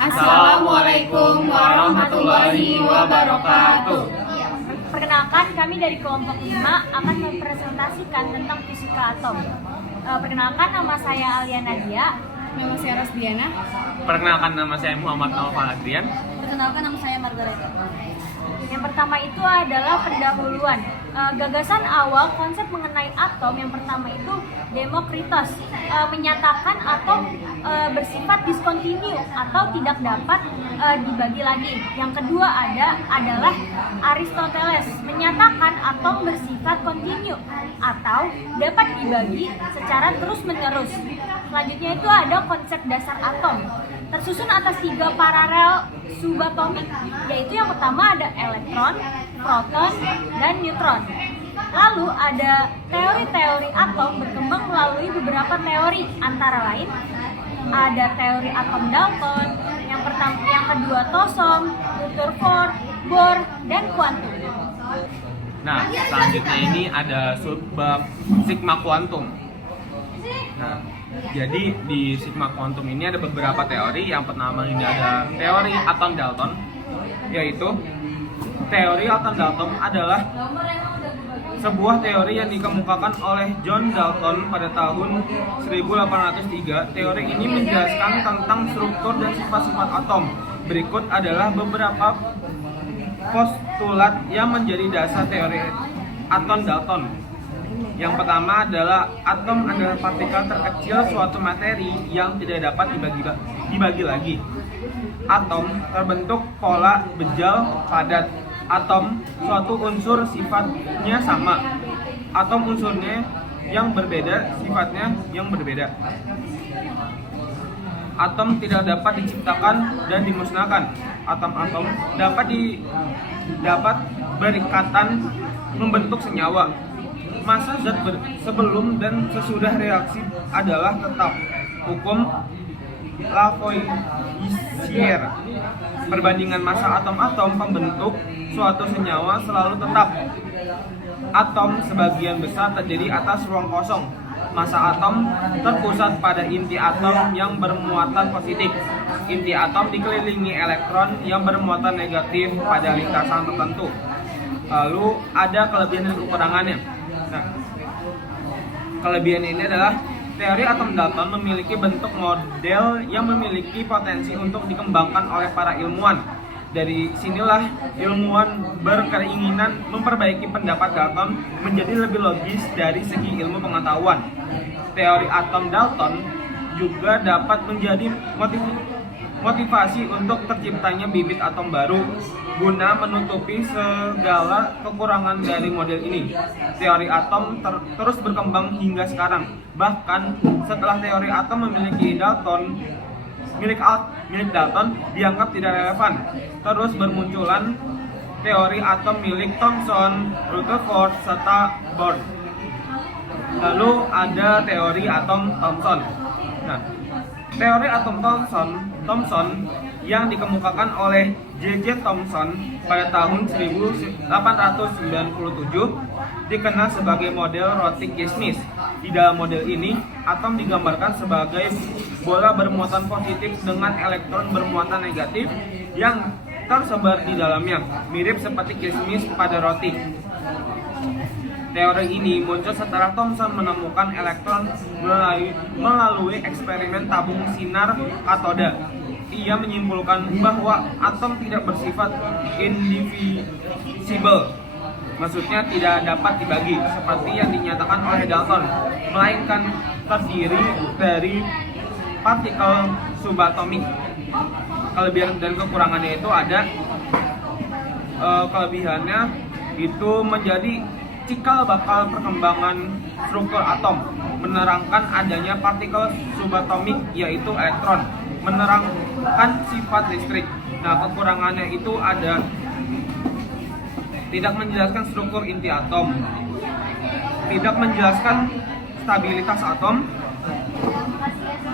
Assalamualaikum warahmatullahi wabarakatuh. Perkenalkan, kami dari kelompok 5 akan mempresentasikan tentang fisika atom. Perkenalkan, nama saya Alia Nadia. Nama saya Rosdiana. Perkenalkan, nama saya Muhammad Naufal Adrian. Perkenalkan, nama saya Margareta. Yang pertama itu adalah pendahuluan. Gagasan awal konsep mengenai atom yang pertama itu Demokritos menyatakan atom bersifat diskontinu atau tidak dapat dibagi lagi. Yang kedua adalah Aristoteles menyatakan atom bersifat kontinu atau dapat dibagi secara terus-menerus. Selanjutnya itu ada konsep dasar atom tersusun atas 3 paralel subatomik, yaitu yang pertama ada elektron, proton, dan neutron. Lalu ada teori-teori atom berkembang melalui beberapa teori, antara lain ada teori atom Dalton, yang kedua Thomson, Rutherford, Bohr, dan kuantum. Nah, selanjutnya ini ada subbab sigma kuantum. Nah, jadi di sigma kuantum ini ada beberapa teori. Yang pertama ini ada teori atom Dalton, yaitu teori atom Dalton adalah sebuah teori yang dikemukakan oleh John Dalton pada tahun 1803. Teori ini menjelaskan tentang struktur dan sifat-sifat atom. Berikut adalah beberapa postulat yang menjadi dasar teori atom Dalton. Yang pertama adalah atom adalah partikel terkecil suatu materi yang tidak dapat dibagi lagi. Atom terbentuk pola bejal padat. Atom suatu unsur sifatnya sama. Atom unsurnya yang berbeda, sifatnya yang berbeda. Atom tidak dapat diciptakan dan dimusnahkan. Atom-atom dapat berikatan membentuk senyawa. Massa zat sebelum dan sesudah reaksi adalah tetap. Hukum Lavoisier. Perbandingan massa atom-atom pembentuk suatu senyawa selalu tetap. Atom sebagian besar terdiri atas ruang kosong. Massa atom terpusat pada inti atom yang bermuatan positif. Inti atom dikelilingi elektron yang bermuatan negatif pada lintasan tertentu. Lalu ada kelebihan dan kekurangannya. Nah, kelebihan ini adalah teori atom Dalton memiliki bentuk model yang memiliki potensi untuk dikembangkan oleh para ilmuwan. Dari sinilah ilmuwan berkeinginan memperbaiki pendapat Dalton menjadi lebih logis dari segi ilmu pengetahuan. Teori atom Dalton juga dapat menjadi motivasi untuk terciptanya bibit atom baru guna menutupi segala kekurangan dari model ini. Teori atom terus berkembang hingga sekarang. Bahkan setelah teori atom milik Dalton dianggap tidak relevan, terus bermunculan teori atom milik Thomson, Rutherford, serta Bohr. Lalu ada teori atom Thomson. Nah, teori atom Thomson yang dikemukakan oleh J.J. Thomson pada tahun 1897 dikenal sebagai model roti kismis. Di dalam model ini, atom digambarkan sebagai bola bermuatan positif dengan elektron bermuatan negatif yang tersebar di dalamnya, mirip seperti kismis pada roti. Teori ini muncul setelah Thomson menemukan elektron melalui eksperimen tabung sinar katoda. Ia menyimpulkan bahwa atom tidak bersifat indivisible, maksudnya tidak dapat dibagi seperti yang dinyatakan oleh Dalton, melainkan terdiri dari partikel subatomik. Kelebihan dan kekurangannya itu ada. Kelebihannya itu menjadi cikal bakal perkembangan struktur atom, menerangkan adanya partikel subatomik yaitu elektron, menerangkan sifat listrik. Nah, kekurangannya itu ada tidak menjelaskan struktur inti atom, tidak menjelaskan stabilitas atom,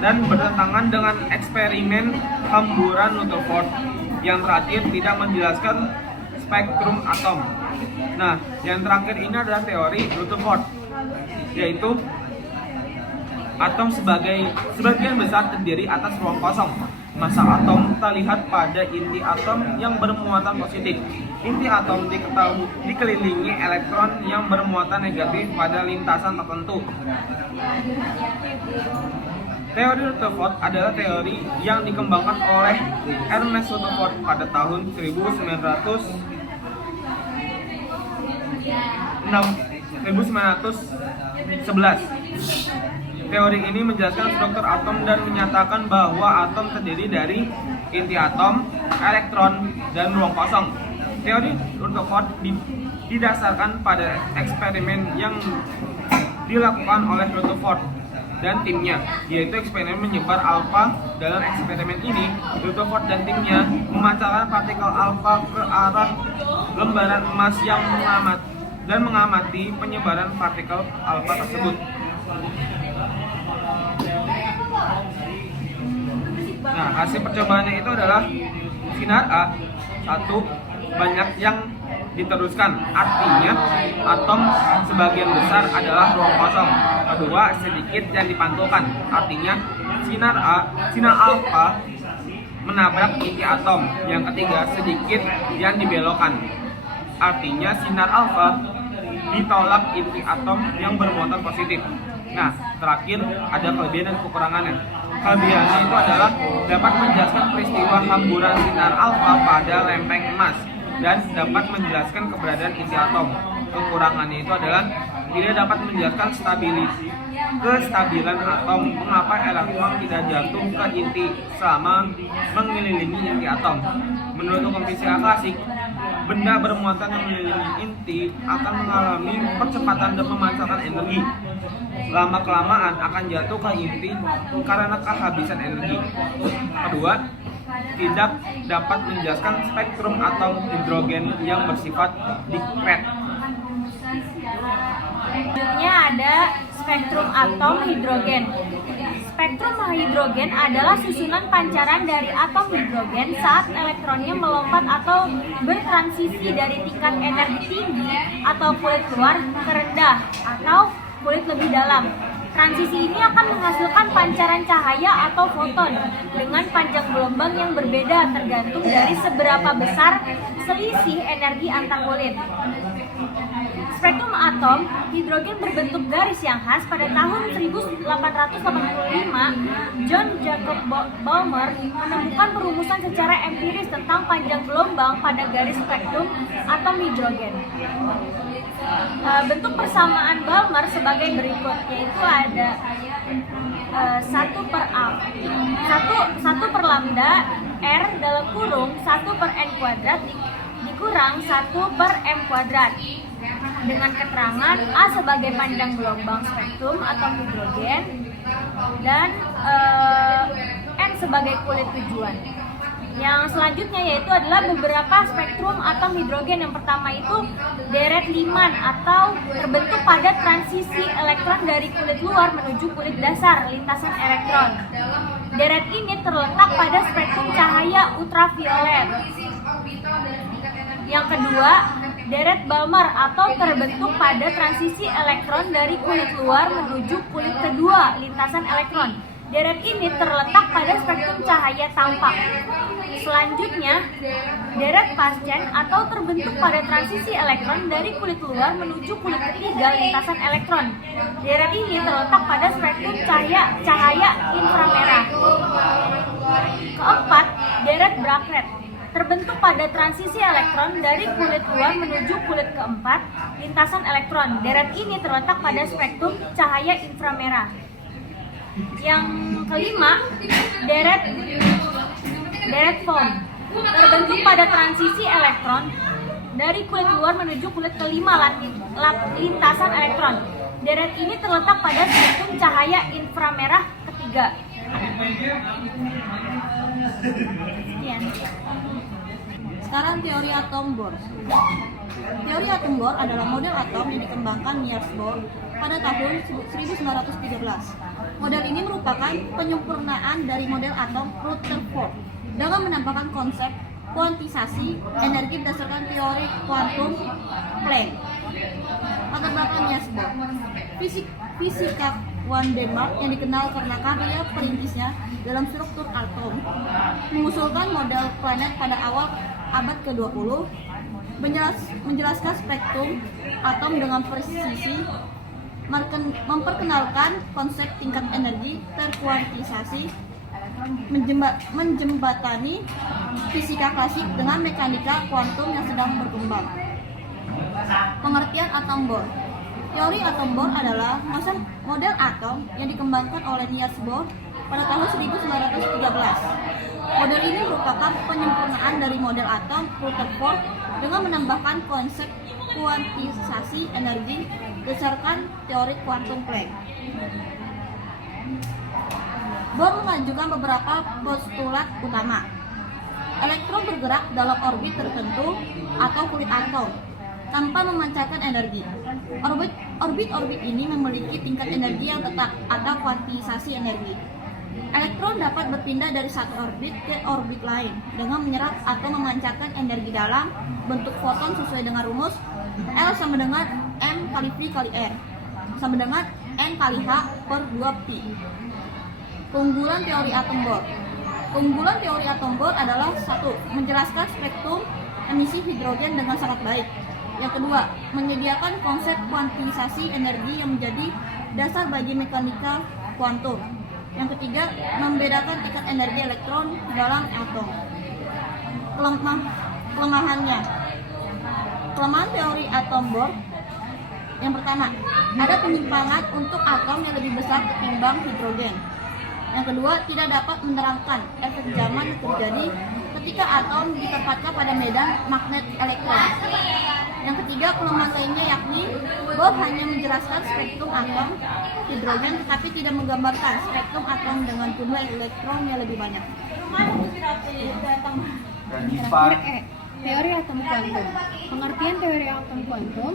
dan bertentangan dengan eksperimen hamburan Rutherford. Yang terakhir, tidak menjelaskan spektrum atom. Nah, yang terakhir ini adalah teori Rutherford, yaitu atom sebagian besar terdiri atas ruang kosong. massa atom terlihat pada inti atom yang bermuatan positif. Inti atom dikelilingi elektron yang bermuatan negatif pada lintasan tertentu. Teori Rutherford adalah teori yang dikembangkan oleh Ernest Rutherford pada tahun 1911. Teori ini menjelaskan struktur atom dan menyatakan bahwa atom terdiri dari inti atom, elektron, dan ruang kosong. Teori Rutherford didasarkan pada eksperimen yang dilakukan oleh Rutherford dan timnya, yaitu eksperimen menyebar alfa. Dalam eksperimen ini, Rutherford dan timnya memancarkan partikel alfa ke arah lembaran emas yang mengamati penyebaran partikel alfa tersebut. Nah, hasil percobaannya itu adalah sinar A, satu, banyak yang diteruskan, artinya atom sebagian besar adalah ruang kosong. Kedua, sedikit yang dipantulkan, artinya sinar alfa menabrak inti atom. Yang ketiga, sedikit yang dibelokkan, artinya sinar alfa ditolak inti atom yang bermuatan positif. Nah, terakhir ada kelebihan dan kekurangannya. Kelebihannya itu adalah dapat menjelaskan peristiwa hamburan sinar alfa pada lempeng emas dan dapat menjelaskan keberadaan inti atom. Kekurangannya itu adalah tidak dapat menjelaskan kestabilan atom. Mengapa elektron tidak jatuh ke inti selama mengelilingi inti atom? Menurut hukum fisika klasik, benda bermuatan yang mengelilingi inti akan mengalami percepatan dan memancarkan energi. Lama-kelamaan akan jatuh ke inti karena kehabisan energi. Kedua, tidak dapat menjelaskan spektrum atom hidrogen yang bersifat diskret. Selanjutnya ada spektrum atom hidrogen. Spektrum hidrogen adalah susunan pancaran dari atom hidrogen saat elektronnya melompat atau bertransisi dari tingkat energi tinggi atau kulit luar ke rendah atau kulit lebih dalam. Transisi ini akan menghasilkan pancaran cahaya atau foton dengan panjang gelombang yang berbeda tergantung dari seberapa besar selisih energi antar kulit. Spektrum atom hidrogen berbentuk garis yang khas. Pada tahun 1885, John Jacob Balmer menemukan perumusan secara empiris tentang panjang gelombang pada garis spektrum atom hidrogen. Bentuk persamaan Balmer sebagai berikut, yaitu ada 1 per lambda R dalam kurung 1 per N kuadrat dikurang 1 per M kuadrat, dengan keterangan A sebagai panjang gelombang spektrum atom hidrogen dan N sebagai kulit tujuan. Yang selanjutnya yaitu adalah beberapa spektrum atom hidrogen. Yang pertama itu deret Lyman atau terbentuk pada transisi elektron dari kulit luar menuju kulit dasar lintasan elektron. Deret ini terletak pada spektrum cahaya ultraviolet. Yang kedua, deret Balmer atau terbentuk pada transisi elektron dari kulit luar menuju kulit kedua lintasan elektron. Deret ini terletak pada spektrum cahaya tampak. Selanjutnya, deret Paschen atau terbentuk pada transisi elektron dari kulit luar menuju kulit ketiga lintasan elektron. Deret ini terletak pada spektrum cahaya inframerah. Keempat, deret Brockett terbentuk pada transisi elektron dari kulit luar menuju kulit keempat lintasan elektron. Deret ini terletak pada spektrum cahaya inframerah. Yang kelima, deret Von terbentuk pada transisi elektron dari kulit luar menuju kulit kelima lintasan elektron. Deret ini terletak pada spektrum cahaya inframerah ketiga. Sekian. Sekarang teori atom Bohr. Teori atom Bohr adalah model atom yang dikembangkan Niels Bohr pada tahun 1913. Model ini merupakan penyempurnaan dari model atom Rutherford dengan menambahkan konsep kuantisasi energi berdasarkan teori kuantum Planck. Latar belakang Niels Bohr. Fisika Van der Waals yang dikenal karena karya perintisnya dalam struktur atom, mengusulkan model planet pada awal abad ke-20, menjelaskan spektrum atom dengan presisi, memperkenalkan konsep tingkat energi terkuantisasi, menjembatani fisika klasik dengan mekanika kuantum yang sedang berkembang. Pengertian atom Bohr. Teori atom Bohr adalah model atom yang dikembangkan oleh Niels Bohr pada tahun 1913. Model ini merupakan penyempurnaan dari model atom Rutherford dengan menambahkan konsep kuantisasi energi berdasarkan teori kuantum Planck. Bohr mengajukan beberapa postulat utama. Elektron bergerak dalam orbit tertentu atau kulit atom tanpa memancarkan energi. Orbit ini memiliki tingkat energi yang tetap atau kuantisasi energi. Elektron dapat berpindah dari satu orbit ke orbit lain dengan menyerap atau memancarkan energi dalam bentuk foton sesuai dengan rumus L sama dengan M kali V kali R sama dengan N kali H per 2Pi. Keunggulan teori atom Bohr. Keunggulan teori atom Bohr adalah 1. Menjelaskan spektrum emisi hidrogen dengan sangat baik. Yang kedua, menyediakan konsep kuantisasi energi yang menjadi dasar bagi mekanika kuantum. Yang ketiga, membedakan tingkat energi elektron dalam atom. Kelemahannya. Kelemahan teori atom Bohr. Yang pertama, ada penyimpangan untuk atom yang lebih besar ketimbang hidrogen. Yang kedua, tidak dapat menerangkan efek zaman yang terjadi ketika atom ditempatkan pada medan magnet elektron. Yang ketiga, kelemahan lainnya yakni Bohr hanya menjelaskan spektrum atom hidrogen tetapi tidak menggambarkan spektrum atom dengan jumlah elektron yang lebih banyak. Terakhir teori atom kuantum. Pengertian teori atom kuantum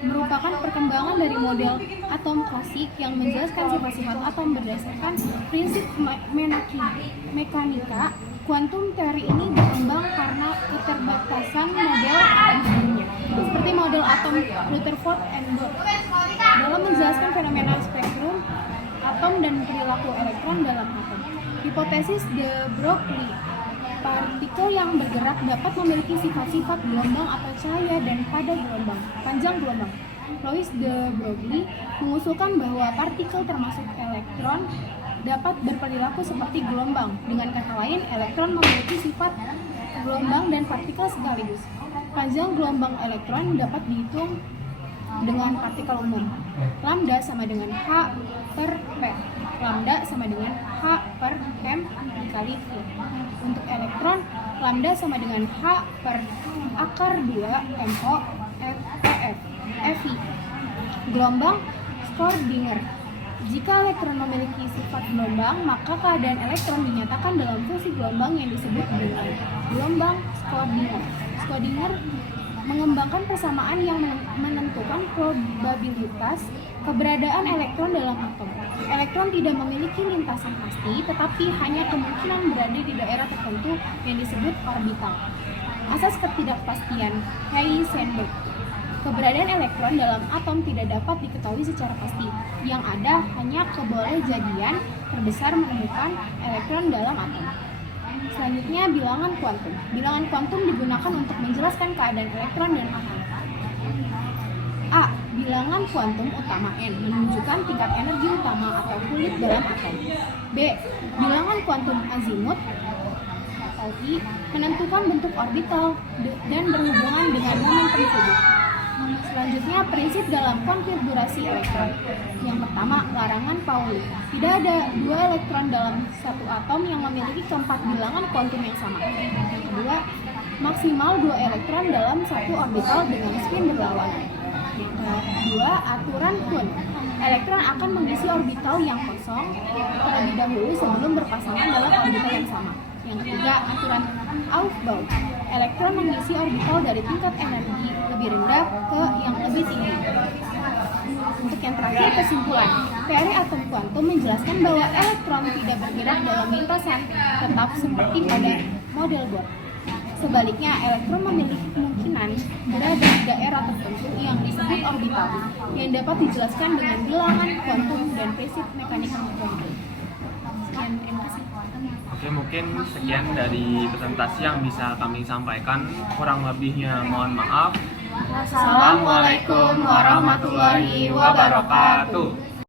merupakan perkembangan dari model atom klasik yang menjelaskan sifat-sifat atom berdasarkan prinsip mekanika kuantum. Teori ini berkembang karena keterbatasan model atom sebelumnya, seperti model atom Rutherford and Bohr, dalam menjelaskan fenomena spektrum atom dan perilaku elektron dalam atom. Hipotesis de Broglie, partikel yang bergerak dapat memiliki sifat-sifat gelombang atau cahaya dan panjang gelombang. Louis de Broglie mengusulkan bahwa partikel termasuk elektron dapat berperilaku seperti gelombang. Dengan kata lain, elektron memiliki sifat gelombang dan partikel sekaligus. Panjang gelombang elektron dapat dihitung dengan partikel umum. Lambda sama dengan H per P. Lambda sama dengan H per M dikali Q. Untuk elektron, lambda sama dengan H per akar 2 MO FF. FI. Gelombang Schrödinger. Jika elektron memiliki sifat gelombang, maka keadaan elektron dinyatakan dalam fungsi gelombang yang disebut dengan gelombang Schrödinger. Schrödinger mengembangkan persamaan yang menentukan probabilitas keberadaan elektron dalam atom. Elektron tidak memiliki lintasan pasti, tetapi hanya kemungkinan berada di daerah tertentu yang disebut orbital. Asas ketidakpastian Heisenberg. Keberadaan elektron dalam atom tidak dapat diketahui secara pasti. Yang ada hanya kebolehjadian terbesar menemukan elektron dalam atom. Selanjutnya, bilangan kuantum. Bilangan kuantum digunakan untuk menjelaskan keadaan elektron dan atom. A. Bilangan kuantum utama N menunjukkan tingkat energi utama atau kulit dalam atom. B. Bilangan kuantum azimut atau I menentukan bentuk orbital dan berhubungan dengan momentum sudut. Selanjutnya, prinsip dalam konfigurasi elektron. Yang pertama, larangan Pauli. Tidak ada dua elektron dalam satu atom yang memiliki keempat bilangan kuantum yang sama. Yang kedua, maksimal dua elektron dalam satu orbital dengan spin berlawanan. Yang kedua, aturan Kuhn. Elektron akan mengisi orbital yang kosong terlebih dahulu sebelum berpasangan dalam orbital yang sama. Yang ketiga, aturan Aufbau. Elektron mengisi orbital dari tingkat energi lebih rendah ke yang lebih tinggi. Untuk yang terakhir, kesimpulan. Teori atom kuantum menjelaskan bahwa elektron tidak bergerak dalam lintasan tetap seperti pada model Bohr. Sebaliknya, elektron memiliki kemungkinan berada di daerah tertentu yang disebut orbital, yang dapat dijelaskan dengan bilangan kuantum dan prinsip mekanika kuantum. Sekian, terima kasih. Oke, mungkin sekian dari presentasi yang bisa kami sampaikan. Kurang lebihnya mohon maaf. Assalamualaikum warahmatullahi wabarakatuh.